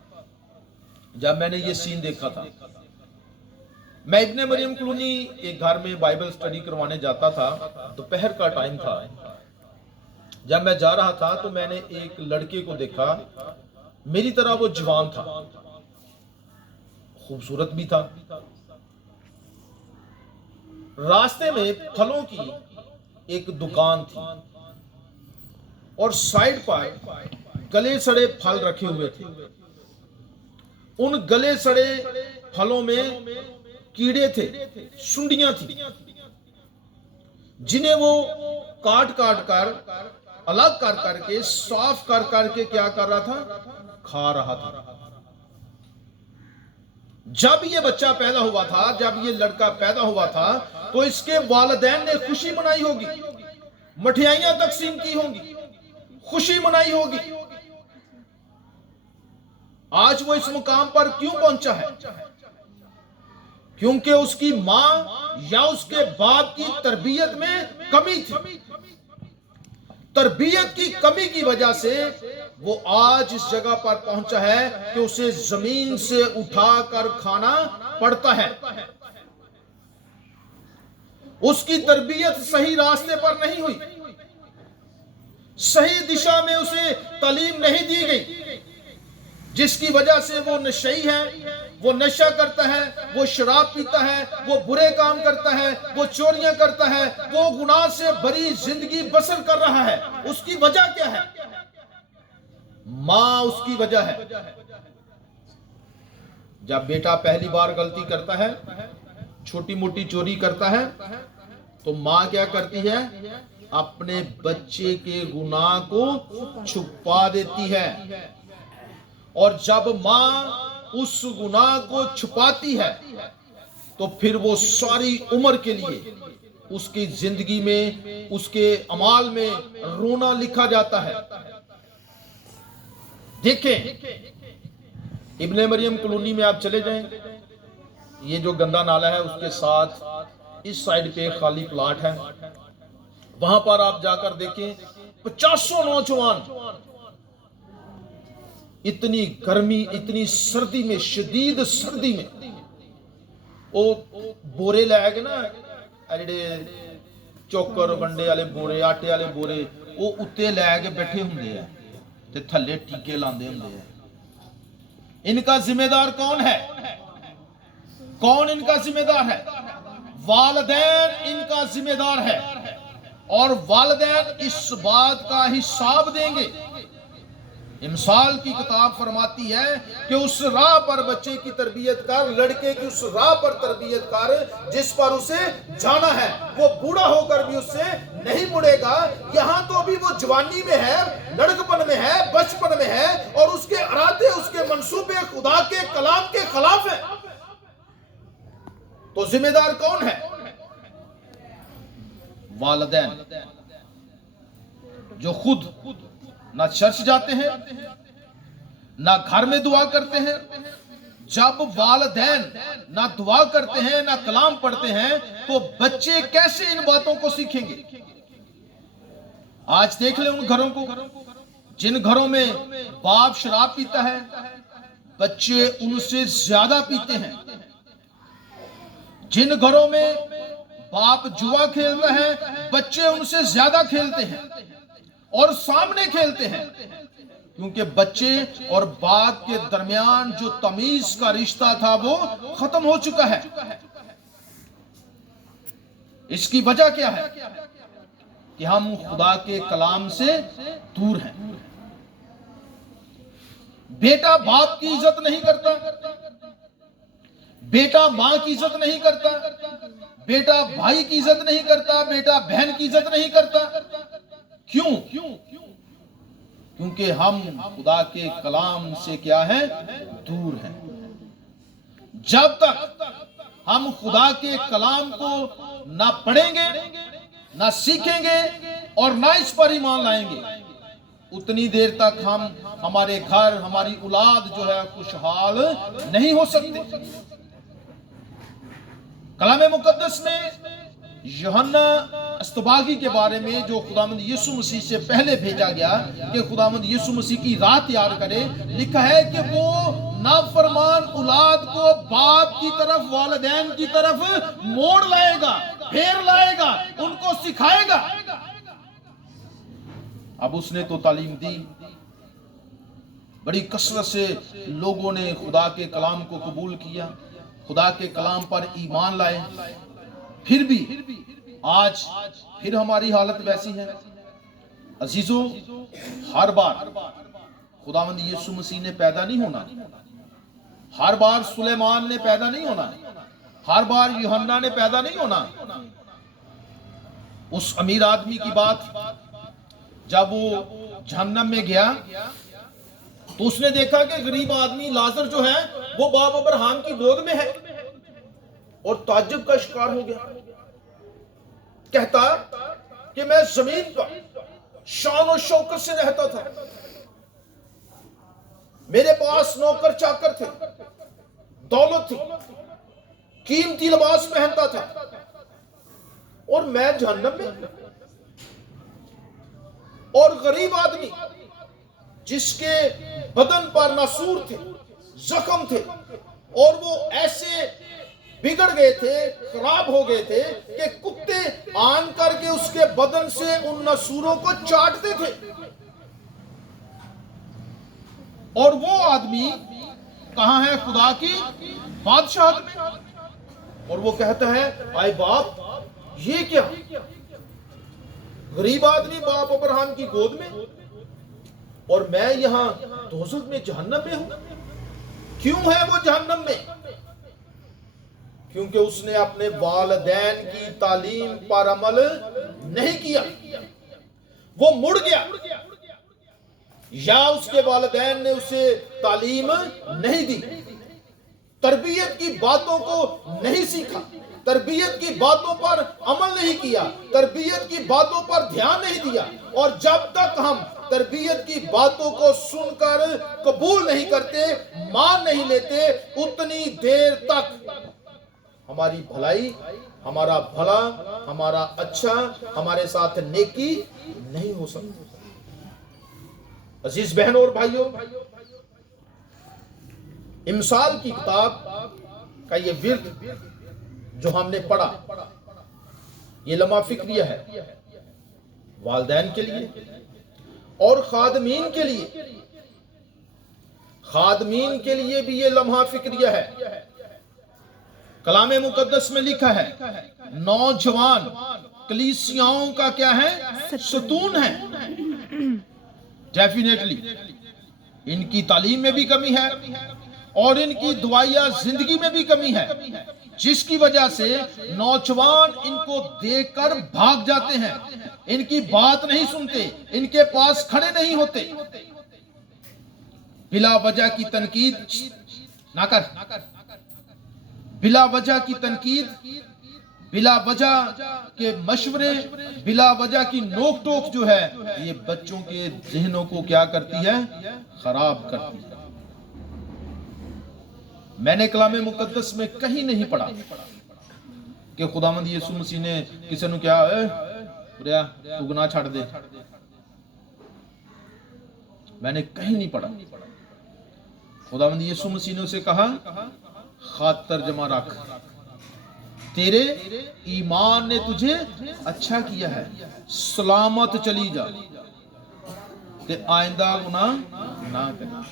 जब मैंने ये सीन देखा था। मैं इब्ने मरियम कॉलोनी के घर में बाइबल स्टडी करवाने जाता था। दोपहर का टाइम था। जब मैं जा रहा था तो मैंने एक लड़के को देखा, मेरी तरह वो जवान था, खूबसूरत भी था। रास्ते में फलों की एक दुकान थी और साइड पर गले सड़े फल रखे हुए थे। उन गले सड़े फलों में कीड़े थे, सुंडियां थी, जिन्हें वो काट काट कर, अलग कर करके, साफ कर करके क्या कर रहा था? खा रहा था। जब ये बच्चा पैदा हुआ था, जब ये लड़का पैदा हुआ था, तो इसके वालिदैन ने खुशी मनाई होगी, मठियाइयां तकसीम की होंगी, खुशी मनाई होगी। आज वो इस मुकाम पर क्यों पहुंचा है? क्योंकि उसकी मां या उसके बाप की तरबियत में कमी थी। तरबियत की कमी की वजह से वो आज इस जगह पर पहुंचा है कि उसे जमीन से उठाकर खाना पड़ता है। उसकी तरबियत सही रास्ते पर नहीं हुई, सही दिशा में उसे तालीम नहीं दी गई, जिसकी वजह से वो नशई है, वो नशा करता है, वो शराब पीता है, वो बुरे काम करता है, वो चोरियां करता है, वो गुनाह से भरी जिंदगी बसर कर रहा है। उसकी वजह क्या है? मां उसकी वजह है। जब बेटा पहली बार गलती करता है, छोटी मोटी चोरी करता है, तो मां क्या करती है? अपने बच्चे के गुनाह को छुपा देती है। और जब मां उस गुनाह को छुपाती है, तो फिर वो सारी उम्र के लिए उसकी जिंदगी में, उसके अमाल में रोना लिखा जाता है। देखें, इब्ने मरियम कॉलोनी में आप चले जाएं, ये जो गंदा नाला है उसके साथ इस साइड पे खाली प्लाट है, वहां पर आप जाकर देखें 50 नौजवान इतनी गर्मी, इतनी सर्दी में, शदीद सर्दी में, वो बोरे लैके ना, जेडे चौकर वंडे वाले बोरे, आटे वाले बोरे, वो उत्ते लैके बैठे होंगे हैं ते थल्ले टीके लांदे होंगे हैं। इनका जिम्मेदार कौन है? कौन इनका जिम्मेदार है? वालिदैन इनका जिम्मेदार है, और वालिदैन इस बात का हिसाब देंगे। इमसाल की किताब फरमाती है कि उस राह पर बच्चे की तरबियत कर, लड़के की उस राह पर तरबियत कर जिस पर उसे जाना है। वो बूढ़ा होकर भी उससे नहीं मुड़ेगा। यहां तो अभी वो जवानी में है, लड़कपन में है, बचपन में है, और उसके इरादे, उसके मंसूबे खुदा के कलाम के खिलाफ है। तो जिम्मेदार कौन है? वालिदैन जो खुद ना चर्च जाते हैं ना घर में दुआ करते हैं, जब वालिदैन ना दुआ करते हैं ना कलाम पढ़ते हैं तो बच्चे कैसे इन बातों को सीखेंगे। आज देख ले उन घरों को जिन घरों में बाप शराब पीता है, बच्चे उनसे ज्यादा पीते हैं। जिन घरों में बाप जुआ खेलता है, बच्चे उनसे ज्यादा खेलते हैं और सामने खेलते हैं, क्योंकि बच्चे और बाप के दरमियान जो तमीज का रिश्ता था वो खत्म हो चुका है। इसकी वजह क्या है कि हम खुदा के कलाम से दूर हैं। बेटा बाप की इज्जत नहीं करता, बेटा मां की इज्जत नहीं करता, बेटा भाई की इज्जत नहीं करता, बेटा बहन की इज्जत नहीं करता। क्यों? क्योंकि हम खुदा के कलाम से क्या है, दूर हैं। जब तक हम खुदा के कलाम को ना पढ़ेंगे, ना सीखेंगे और ना इस पर ईमान लाएंगे, उतनी देर तक हम हमारे घर, हमारी औलाद जो है खुशहाल नहीं हो सकते। कलाम मुकद्दस में यूहन्ना अस्तबागी के बारे में, जो खुदावंद यीशु मसीह से पहले भेजा गया कि खुदावंद यीशु मसीह की राह तैयार करे, लिखा है कि वो नाफरमान औलाद को बाप की तरफ, वालिदैन की तरफ मोड़ लाएगा, फेर लाएगा, उनको सिखाएगा। अब उसने तो तालीम दी, बड़ी कसरत से लोगों ने खुदा के कलाम को कबूल किया, खुदा के कलाम पर ईमान लाए, फिर भी आज फिर हमारी हालत वैसी है। अजीजों, हर बार खुदावंद यीशु मसीह ने पैदा नहीं होना, हर बार सुलेमान ने पैदा नहीं होना, हर बार यूहन्ना ने पैदा नहीं होना। उस अमीर आदमी की बात, जब वो जहन्नम में गया तो उसने देखा कि गरीब आदमी लाजर जो है वो बाप अब्राहम की गोद में है और ताज्जुब का शिकार हो गया। कहता कि मैं जमीन पर शान और शौकत से रहता था, मेरे पास नौकर चाकर थे, दौलत थी, कीमती लिबास पहनता था, और मैं जहन्नम में। और गरीब आदमी जिसके बदन पर नासूर थे, जख्म थे, और वो ऐसे बिगड़ गए थे, खराब हो गए थे कि कुत्ते आन करके उसके बदन से उन नसूरों को चाटते थे। और वो आदमी कहां है? खुदा की बादशाहत में। और वो कहता है, आए बाप, ये क्या? गरीब आदमी बाप अब्राहम की गोद में और मैं यहां दोज़ख में, जहन्नम में हूं। क्यों है वो जहन्नम में? क्योंकि उसने अपने वालिदैन की तालीम पर अमल नहीं किया। वो मुड़ गया, या उसके वालिदैन ने उसे तालीम नहीं दी, तरबियत की बातों को नहीं सीखा, तरबियत की बातों पर अमल नहीं किया, तरबियत की बातों पर ध्यान नहीं दिया। और जब तक हम तरबियत की बातों को सुनकर कबूल नहीं करते, मान नहीं लेते, उतनी देर तक हमारी भलाई, हमारा भला, हमारा अच्छा, हमारे साथ नेकी नहीं हो सकती। अजीज बहनों और भाइयों, इमसाल की किताब का ये विर्द जो हमने पढ़ा, ये लम्हा फिक्रिया है वालिदैन के लिए और खादमीन के लिए। खादमीन के लिए भी ये लम्हा फिक्रिया है। कलाम मुकद्दस में लिखा है, नौजवान कलीसियाओं का क्या है? सतून है। डेफिनेटली इनकी तालीम में भी कमी है और इनकी दुआया जिंदगी में भी कमी है, जिसकी वजह से नौजवान इनको देखकर भाग जाते हैं, इनकी बात नहीं सुनते, इनके पास खड़े नहीं होते। बिला वजह की तनकीद ना कर, बिला वजह की तनकीद बिला वजह के मशवरे, बिला वजह की नोक टोक जो है, ये बच्चों के ज़हनों को क्या करती है? खराब करती है। मैंने कलाम मुकद्दस में कहीं नहीं पढ़ा कि खुदावंद यीशु मसीह ने किसी ने क्या तू गुनाह छाड़ दे। मैंने कहीं नहीं पढ़ा। खुदावंद यीशु मसीह ने उसे कहा, खातर जमा रख, तेरे ईमान ने तुझे अच्छा किया है, सलामत चली जा ते आइंदा गुनाह ना करना।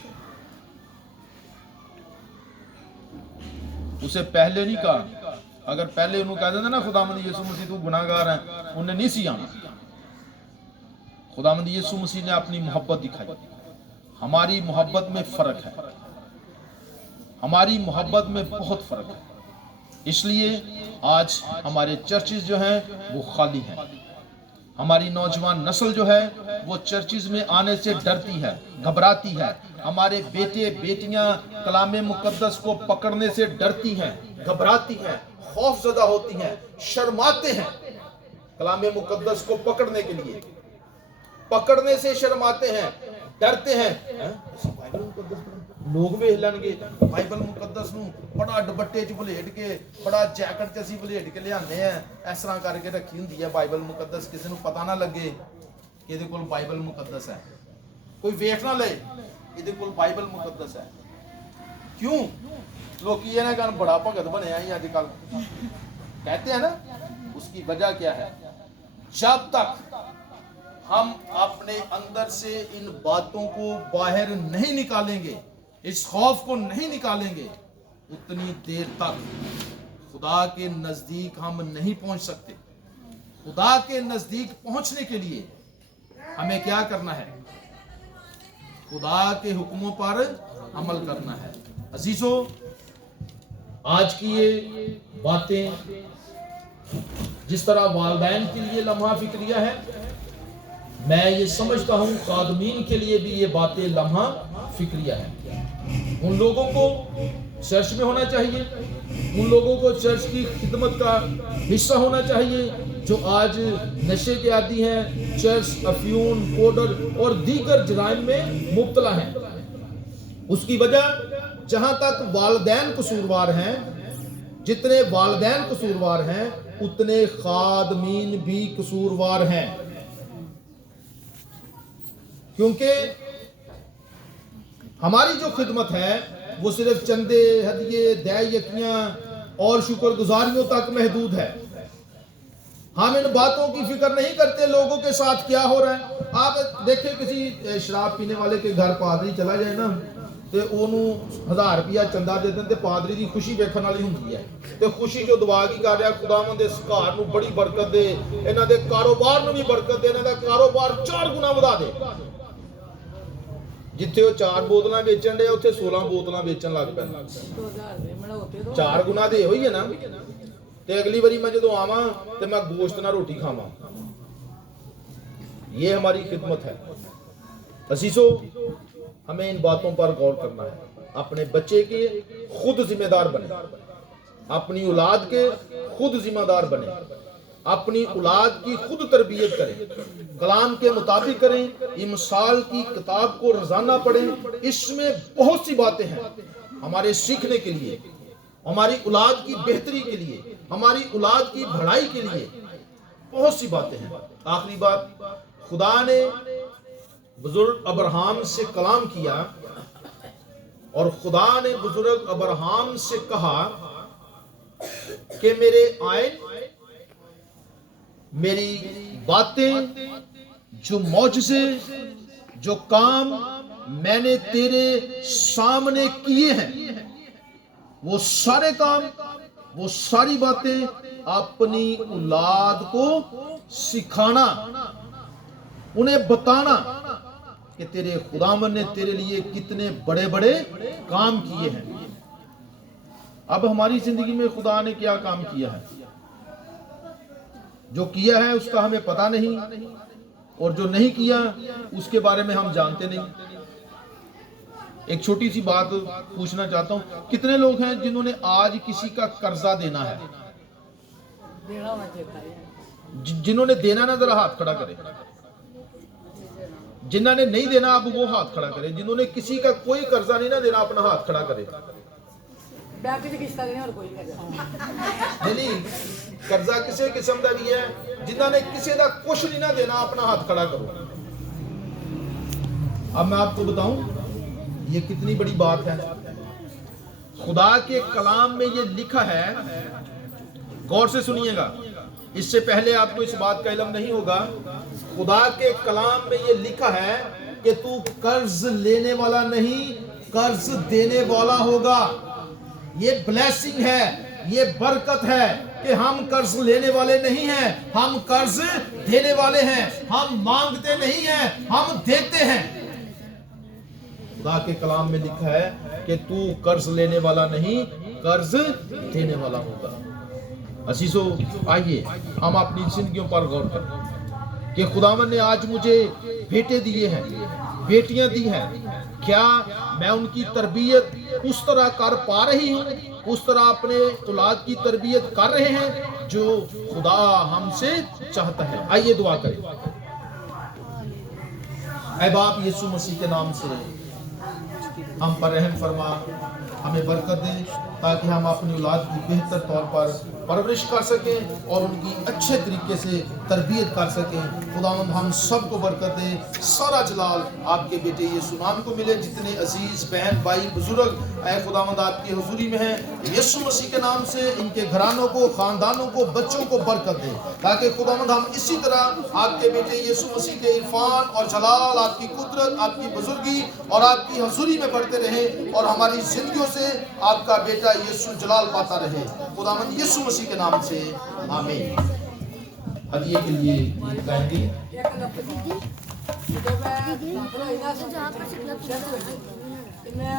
उसे पहले नहीं कहा। अगर पहले उन्होंने कह देता ना खुदावंद यीशु मसीह तू गुनाहगार है, उन्हें नहीं सी आना। खुदावंद यीशु मसीह ने अपनी मोहब्बत दिखाई। हमारी मोहब्बत में फर्क है, हमारी मोहब्बत में बहुत फर्क है। इसलिए आज हमारे चर्चेज जो हैं वो खाली हैं। हमारी नौजवान नस्ल जो है वो चर्चेज में आने से डरती है, घबराती है। हमारे बेटे बेटियां कलाम मुकद्दस को पकड़ने से डरती हैं, घबराती हैं, खौफजदा होती हैं, शर्माते हैं। कलाम मुकद्दस को पकड़ने के लिए, पकड़ने से शर्माते हैं, डरते हैं। लोग वेख लैणगे बाइबल मुकद्दस नूं बड़ा दुपट्टे च वलेट के, बड़ा जैकेट च असीं वलेट के लिआने हैं, इस तरह करके रखी हुंदी है बाइबल मुकद्दस, किसी नूं पता ना लगे कि इहदे कोल बाइबल मुकद्दस है, कोई वेख ना ले इहदे कोल बाइबल मुकद्दस है। क्यों? लोकी इहनां कहण बड़ा भगत बने ही अजकल कहते हैं ना। उसकी वजह क्या है? जब तक हम अपने अंदर से इन बातों को बाहर नहीं निकालेंगे, इस खौफ को नहीं निकालेंगे, उतनी देर तक खुदा के नजदीक हम नहीं पहुंच सकते। खुदा के नजदीक पहुंचने के लिए हमें क्या करना है? खुदा के हुक्मों पर अमल करना है। अजीजों, आज की ये बातें जिस तरह वालिदैन के लिए लम्हा फिक्रिया है, मैं ये समझता हूँ खादमीन के लिए भी ये बातें लम्हा फिक्रिया है। उन लोगों को चर्च में होना चाहिए, उन लोगों को चर्च की खिदमत का हिस्सा होना चाहिए जो आज नशे के आदी हैं, चर्च, अफ्यून, पाउडर और दीगर जराइम में मुब्तला हैं। उसकी वजह, जहां तक वालिदैन कसूरवार हैं, जितने वालिदैन कसूरवार हैं उतने खादमीन भी कसूरवार हैं। क्योंकि हमारी जो खिदमत है वो सिर्फ चंदे, हदिये, दया-यकियां और शुक्रगुजारियों तक महदूद है। हम इन बातों की फिक्र नहीं करते लोगों के साथ क्या हो रहा है। आप देखें किसी शराब पीने वाले के घर पादरी चला जाए ना, तो ਉਹਨੂੰ 1000 रुपया चंदा दे दें, पादरी की खुशी वेखण वाली हुंदी है। तो खुशी जो दुआ की कर रहा, खुदावंद दे इस घर नूं बड़ी बरकत दे, इन्हां दे कारोबार नूं भी बरकत दे, इन्हां दा कारोबार 4 गुना वधा दे। जिथे वो 4 बोतलां बेचण दे उत्थे 16 बोतलां बेचण लग पैंदा। 4 गुना दे होई है ना। ते अगली बारी मैं जदों आवां ते मैं गोश्त ना रोटी खावां। ये हमारी खिदमत है। असीसो, हमें इन बातों पर गौर करना है। अपने बच्चे के खुद जिम्मेदार बने, अपनी औलाद के खुद जिम्मेदार बने, अपनी औलाद की खुद तरबियत करें, कलाम के मुताबिक करें, इमसाल की किताब को रोजाना पढ़ें। इसमें बहुत सी बातें हैं हमारे सीखने के लिए, हमारी औलाद की बेहतरी के लिए, हमारी औलाद की भलाई के लिए बहुत सी बातें हैं। आखिरी बात, खुदा ने बुजुर्ग अब्राहम से कलाम किया और खुदा ने बुजुर्ग अब्राहम से कहा कि मेरे आयन, मेरी बातें, जो मौजज़े, जो काम मैंने तेरे सामने किए हैं, वो सारे काम, वो सारी बातें अपनी औलाद को सिखाना, उन्हें बताना कि तेरे खुदावन ने तेरे लिए कितने बड़े बड़े काम किए हैं। अब हमारी जिंदगी में खुदा ने क्या काम किया है? जो किया है उसका हमें पता नहीं, और जो नहीं किया उसके बारे में हम जानते नहीं। एक छोटी सी बात पूछना चाहता हूं, कितने लोग हैं जिन्होंने आज किसी का कर्जा देना है? ਦੇਣਾ ਹੋਣਾ ਚਾਹੀਦਾ ਹੈ। जिन्होंने देना ना जरा हाथ खड़ा करे, जिन्होंने नहीं देना अब वो हाथ खड़ा करे, जिन्होंने किसी का कोई कर्जा नहीं ना देना अपना हाथ खड़ा करे। बैंक की किस्त देने और कोई नहीं नहीं कर्जा किसी किस्म का भी है, जिन्होंने किसी का कुछ नहीं ना देना अपना हाथ खड़ा करो। अब मैं आपको बताऊं ये कितनी बड़ी बात है। खुदा के कलाम में ये लिखा है, गौर से सुनिएगा, इससे पहले आपको इस बात का इल्म नहीं होगा। खुदा के कलाम में ये लिखा है कि तू कर्ज लेने वाला नहीं, कर्ज देने वाला होगा। ये ब्लेसिंग है, ये बरकत है कि हम कर्ज लेने वाले नहीं हैं, हम कर्ज देने वाले हैं। हम मांगते नहीं हैं, हम देते हैं। खुदा के कलाम में लिखा है कि तू कर्ज लेने वाला नहीं, कर्ज देने वाला होगा। असीसो आइए हम अपनी जिंदगियों पर गौर करें कि खुदावन ने आज मुझे बेटे दिए हैं, बेटियां दी हैं। क्या मैं उनकी तरबियत उस तरह कर पा रही हूँ, उस तरह अपने औलाद की तरबियत कर रहे हैं जो खुदा हमसे चाहता है। आइए दुआ करें। ऐ बाप यीशु मसीह के नाम से हम पर रहम फरमा, हमें बरकत दे ताकि हम अपनी औलाद की बेहतर तौर पर परवरिश कर सकें और उनकी अच्छे तरीके से तरबियत कर सकें। खुदावंद हम सबको बरकत दे, सारा जलाल आपके बेटे यीशु नाम को मिले। जितने अजीज बहन भाई बुजुर्ग ऐ खुदावंद आपकी हुजूरी में हैं, यीशु मसीह के नाम से इनके घरानों को, खानदानों को, बच्चों को बरकत दे ताकि खुदावंद हम इसी तरह आपके बेटे यीशु मसीह के इरफान और जलाल, आपकी कुदरत, आपकी बुजुर्गी और आपकी हुजूरी में बढ़ते रहें और हमारी जिंदगियों से आपका बेटा यीशु जलाल पाता रहे। खुदावंद यीशु मसीह के नाम से आमीन। हदिये के लिए गाएंगे। एक लफ्ज़ जो मैं दाखिल हुई ना, मैं